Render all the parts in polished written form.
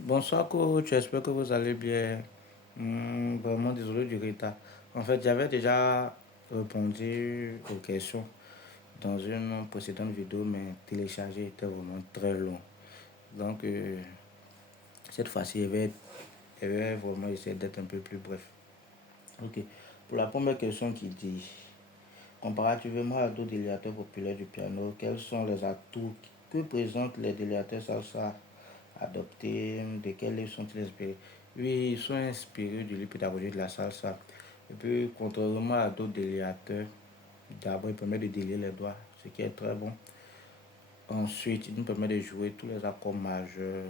Bonsoir coach, j'espère que vous allez bien. Vraiment désolé du retard. En fait, j'avais déjà répondu aux questions dans une précédente vidéo, mais télécharger était vraiment très long. Donc, cette fois-ci, je vais vraiment essayer d'être un peu plus bref. Ok. Pour la première question qui dit, comparativement à d'autres déliateurs populaires du piano, quels sont les atouts que présentent les déliateurs salsa adoptés, de quels livres sont-ils inspirés? Oui, ils sont inspirés du livre pédagogique de la salsa. Et puis, contrairement à d'autres déliateurs, d'abord, il permet de délier les doigts, ce qui est très bon. Ensuite, il nous permet de jouer tous les accords majeurs,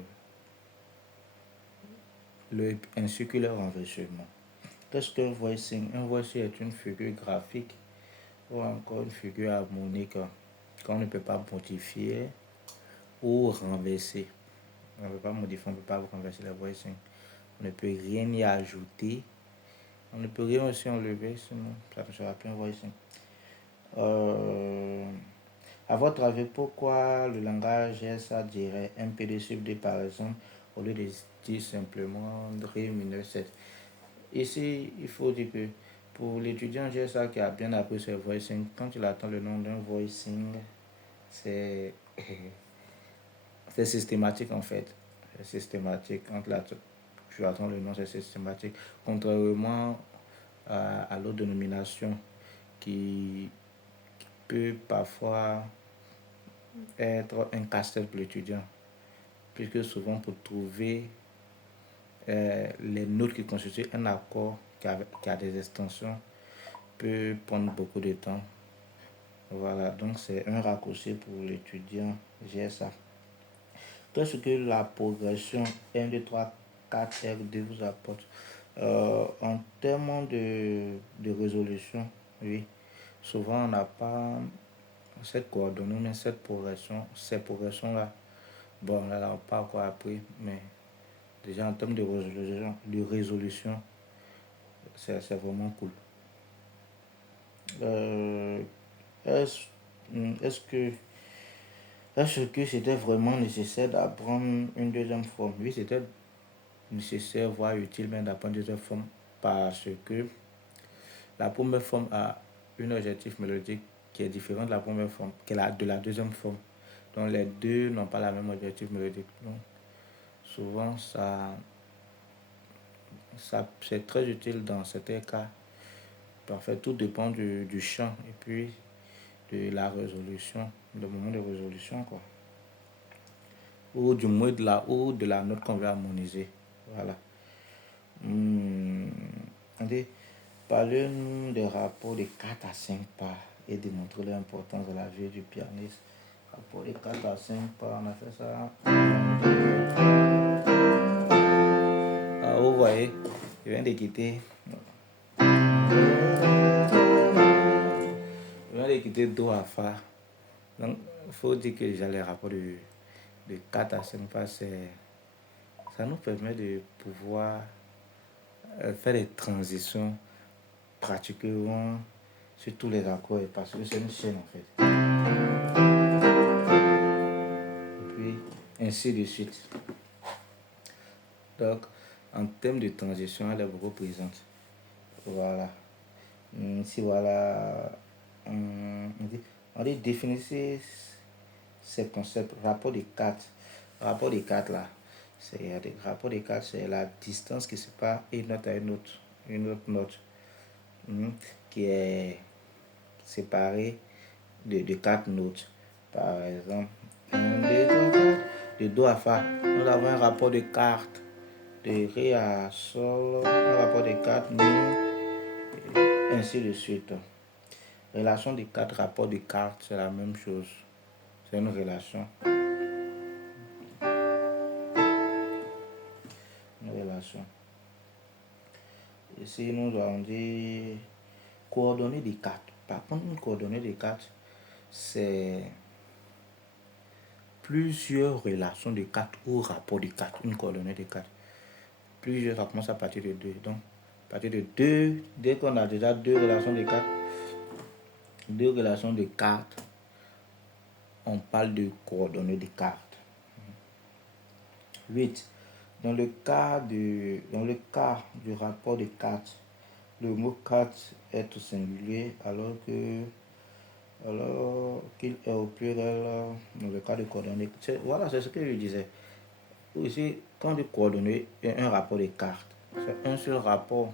ainsi que leur renversement. Qu'est-ce qu'un voicing? Un voicing est une figure graphique ou encore une figure harmonique qu'on ne peut pas modifier ou renverser. On ne peut pas modifier, on ne peut pas renverser le voicing. On ne peut rien y ajouter. On ne peut rien aussi enlever, sinon ça ne sera plus un voicing. À votre avis, pourquoi le langage GSA dirait MPD/D par exemple, au lieu de dire simplement Ré mineur 7? Ici, il faut dire que pour l'étudiant GSA qui a bien appris ce voicing, quand il attend le nom d'un voicing, c'est c'est systématique en fait. C'est systématique. Quand tu attends le nom, c'est systématique. Contrairement à l'autre dénomination qui peut parfois être un casse-tête pour l'étudiant. Puisque souvent pour trouver les notes qui constituent un accord qui a des extensions peut prendre beaucoup de temps. Voilà, donc c'est un raccourci pour l'étudiant GSA. Qu'est-ce que la progression 1, 2, 3, 4, R2 vous apporte? En termes de résolution, oui, souvent on n'a pas cette coordonnée, mais ces progressions-là, bon, on n'a pas encore appris, mais déjà en termes de résolution, c'est vraiment cool. Euh, est-ce, est-ce que est-ce que c'était vraiment nécessaire d'apprendre une deuxième forme? Oui, c'était nécessaire, voire utile, mais d'apprendre une deuxième forme parce que la première forme a un objectif mélodique qui est différent de la première forme, de la deuxième forme. Donc les deux n'ont pas la même objectif mélodique. Donc souvent ça c'est très utile dans certains cas. En fait, tout dépend du chant et puis de la résolution, le moment de résolution, quoi. Ou du moins de la note qu'on veut harmoniser. Voilà. Parlez-nous des rapports de 4 à 5 pas et démontrer l'importance de la vie du pianiste. Rapport de 4 à 5 pas, on a fait ça. Ah, vous voyez, je viens de quitter. Je viens de quitter Do à Fa. Donc, il faut dire que déjà les rapports de 4 à 5 pas, ça nous permet de pouvoir faire des transitions pratiquement sur tous les accords parce que c'est une chaîne en fait. Et puis, ainsi de suite. Donc, en termes de transition, elle est beaucoup présente. Voilà. Ici, voilà. On dit définissez ces concepts. Rapport de 4. Rapport de 4 là. Rapport de 4, c'est la distance qui sépare une note à une autre. Une autre note. Qui est séparée de 4 notes. Par exemple, 1, 2, 3, 4. De Do à Fa. Nous avons un rapport de 4. De Ré à Sol. Un rapport de 4. Mi. Ainsi de suite. Relation de 4 rapports de cartes, c'est la même chose. C'est une relation. Une relation. Ici, nous allons dire coordonnées des cartes. Par contre, une coordonnée des cartes, c'est plusieurs relations de cartes ou rapports de cartes. Une coordonnée de cartes. Plusieurs, ça commence à partir de 2. Donc, à partir de 2, dès qu'on a déjà deux relations de cartes, on parle de coordonnées de cartes. 8. Dans le cas du rapport de 4, le mot 4 est au singulier alors qu'il est au pluriel dans le cas de coordonnées. Voilà, c'est ce que je disais. Ici, quand on dit coordonnées, il y a un rapport de cartes. C'est un seul rapport.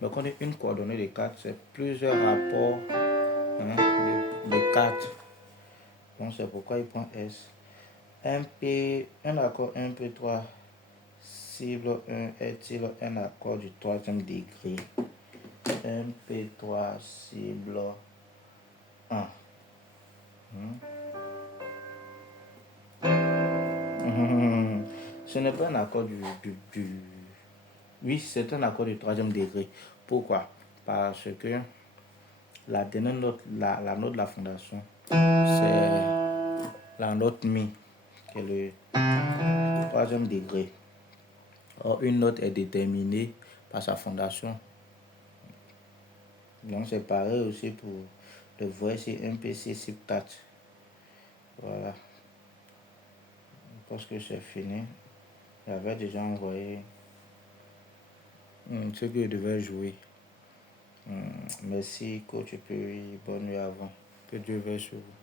Mais quand on dit une coordonnée de cartes, c'est plusieurs rapports de cartes. Donc c'est pourquoi il prend S. Un accord 1P3 cible 1 est-il un accord du troisième degré? 1P3 cible 1. Ce n'est pas un accord Oui, c'est un accord du troisième degré. Pourquoi? Parce que la dernière note, la note de la fondation, c'est la note Mi, qui est le troisième degré. Or, une note est déterminée par sa fondation. Donc, c'est pareil aussi pour le voici MPC SIP 4. Voilà. Parce que c'est fini. J'avais déjà envoyé ce que je devais jouer. Merci, coach, et puis bonne nuit avant. Que Dieu veille sur vous.